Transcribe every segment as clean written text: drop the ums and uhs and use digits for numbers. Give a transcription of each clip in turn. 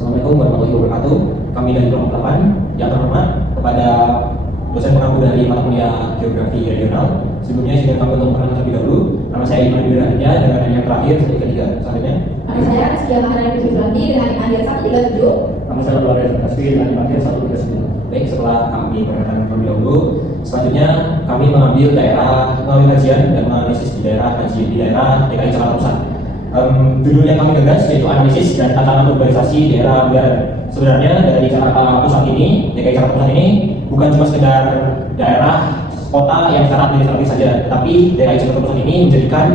Assalamualaikum warahmatullahi wabarakatuh. Kami dari kelompok 8 yang terhormat kepada dosen pengampu dari mata kuliah Geografi Regional. Sebelumnya izin kami untuk memperkenalkan terlebih dahulu. Nama saya Iman Dwi Rahadja dengan yang terakhir sebagai ketiga. Selanjutnya, Nama saya Rizky Maharani Fitranti dengan IMAN 137. Nama saya Luar Kasih dengan IMAN 139. baik, setelah kami perkenalkan terlebih dahulu, selanjutnya kami mengambil kajian dan menganalisis di daerah DKI Jakarta Pusat. Judul yang kami gagas yaitu analisis dan tantangan urbanisasi daerah modern. Sebenarnya dari Jakarta Pusat ini, DKI Jakarta Pusat ini bukan cuma sekedar daerah kota yang secara administratif saja, tetapi DKI Jakarta Pusat ini menjadikan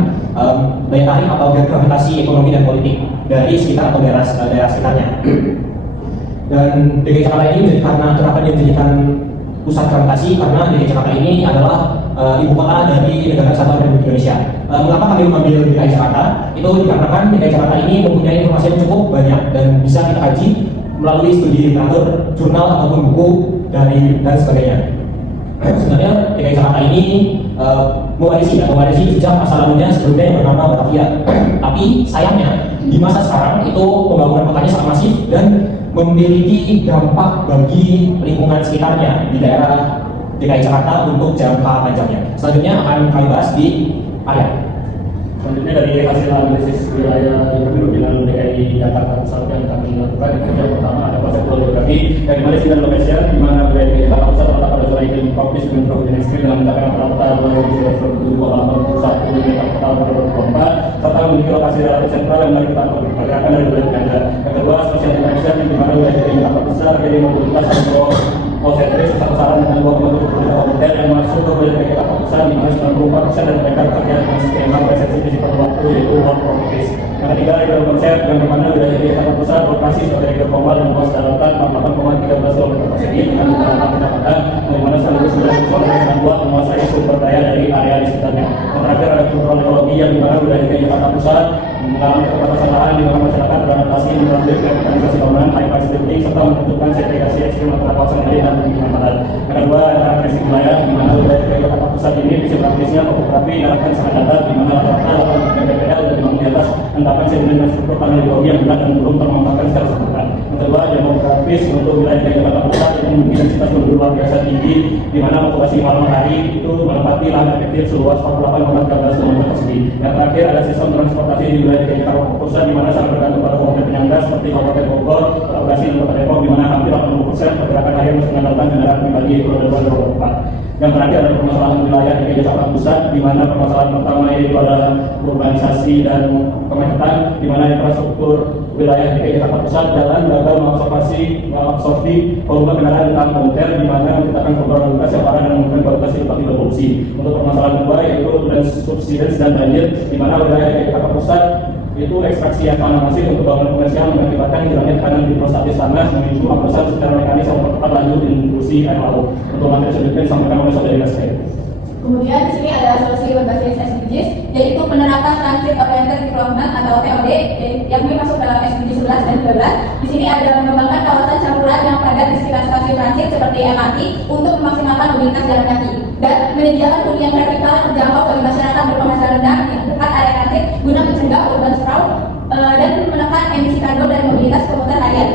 daya tarik atau gravitasi ekonomi dan politik dari sekitar atau daerah sekitarnya. Dan DKI Jakarta ini kenapa dia menjadikan pusat gravitasi, karena DKI Jakarta ini adalah ibu kota dari negara kesatuan Republik Indonesia. Mengapa kami mengambil DKI Jakarta? Itu dikarenakan DKI Jakarta ini mempunyai informasi yang cukup banyak dan bisa kita kaji melalui studi literatur, jurnal ataupun buku dan sebagainya. Sebenarnya DKI Jakarta ini mewarisi jejak masa lalunya sebelumnya yang bernama Batavia. Tapi sayangnya di masa sekarang itu pembangunan kotanya sangat masif dan memiliki dampak bagi lingkungan sekitarnya di daerah DKI Jakarta untuk jangka panjangnya. Selanjutnya akan kami bahas di area. Selanjutnya dari hasil analisis wilayah ekonomi dengan DKI Jakarta Pusat yang kami lakukan, yang pertama ada konseptual geografi dari Malaysia dan lokasi di mana wilayah DKI Jakarta Pusat terletak pada zona iklim tropis dengan provinsi ekstrim dengan mencapai rata-rata 2,7,8 km per tahun 2024 serta memiliki lokasi relatif sentral yang mari kita pergerakan dari wilayah Ganda. Yang kedua, social interaction di mana wilayah DKI Jakarta Pusat jadi mobilitas atau konsentris besar-besaran dengan 2,7 juta komputer yang masuk ke wilayah DKI Jakarta Pusat di mana 94% dari mereka bekerja dengan skema presensi sifat waktu yaitu work from office. Yang ketiga, regional konsep yang dimana wilayah DKI Jakarta Pusat berlokasi sebagai region formal dan luas daratan 48,13 km persegi dengan daratan kecamatan di mana sekaligus wilayah unsur dan dengan kuat menguasai sumber daya dari area di sekitarnya. Yang terakhir ada kontrol ekologi yang dimana wilayah DKI Jakarta Pusat mengalami keterbatasan lahan di mana masyarakat beradaptasi melalui mekanisasi bangunan high price building serta menentukan segregasi ekstrim antara kawasan elit dan lingkungan padat. Yang kedua ada karakteristik wilayah di mana wilayah DKI Jakarta Pusat ini prinsip praktisnya topografi diarahkan sangat datar di mana rata-rata PPL dan bangun di atas endapan sedimen dan struktur tanah geologi yang berat dan belum termampakkan secara sempurna. Yang kedua, demografis untuk wilayah DKI Jakarta Pusat yang memiliki densitas penduduk luar biasa tinggi di mana populasi malam hari itu menempati lahan efektif seluas 48,13 km persegi. Yang terakhir ada sistem transportasi di wilayah DKI Jakarta Pusat di mana sangat bergantung pada kabupaten penyangga seperti Kabupaten Bogor, Bekasi dan Kota Depok di mana hampir 80% pergerakan harian masih mengandalkan kendaraan pribadi itu ada 24. Yang terakhir ada permasalahan wilayah DKI Jakarta Pusat di mana permasalahan pertama yaitu adalah urbanisasi dan kemacetan di mana infrastruktur wilayah DKI Jakarta Pusat jalan gagal mengabsorbi volume kendaraan dan komuter di mana menciptakan perubahan lalu lintas yang parah dan menggunakan kualitas hidup tidak polusi. Untuk permasalahan kedua yaitu subsidence dan banjir di mana wilayah DKI Jakarta Pusat itu ekstraksi yang sangat masif untuk bangunan komersial mengakibatkan hilangnya tekanan hidrostatis tanah memicu hembusan secara mekanis yang mempercepat laju intrusi air laut. Untuk materi selanjutnya disampaikan oleh saudari Gaskai. Kemudian di sini ada solusi berbasis SDGs, yaitu penerapan transit oriented development atau TOD yang masuk dalam SDG 11 dan 12. Di sini ada mengembangkan kawasan campuran yang padat di sekitar stasiun transit seperti MRT untuk memaksimalkan mobilitas jalan kaki dan menyediakan hunian vertikal terjangkau bagi masyarakat berpenghasilan rendah di dekat area transit guna mencegah urban sprawl dan menekan emisi karbon dari mobilitas komuter harian.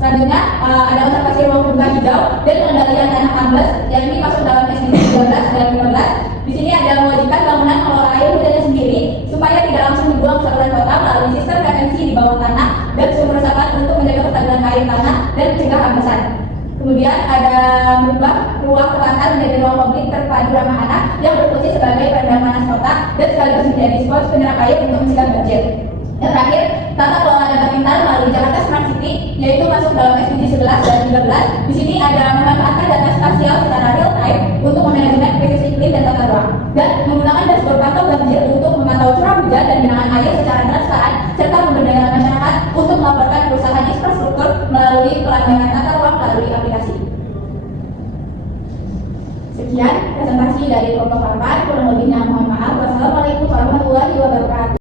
Selanjutnya ada konservasi ruang terbuka hijau dan pengendalian tanah ambles yang ini masuk dalam SDG 12 dan 15. Di sini ada mewajibkan bangunan mengelola air hujannya sendiri supaya tidak langsung dibuang ke saluran kota melalui sistem retensi di bawah tanah dan sumber resapan untuk menjaga kestabilan air tanah dan mencegah ambesan. Kemudian ada merubah ruang kelatan menjadi ruang publik terpadu ramah anak yang berfungsi sebagai peredam panas kota dan sekaligus menjadi spot penyerap air untuk mencegah banjir. Yang terakhir, tata kelola data pintar melalui Jakarta Smart City, yaitu masuk dalam SDG 11 dan 13. Di sini ada memanfaatkan data spasial secara real time untuk memanajemen krisis iklim dan tata ruang, dan menggunakan dashboard pantau banjir untuk memantau curah hujan dan genangan air secara transparan, serta memberdayakan masyarakat untuk melaporkan kerusakan infrastruktur melalui pelanggaran tata ruang melalui aplikasi. Sekian presentasi dari kelompok 8, kurang lebihnya mohon maaf. Wassalamualaikum warahmatullahi wabarakatuh.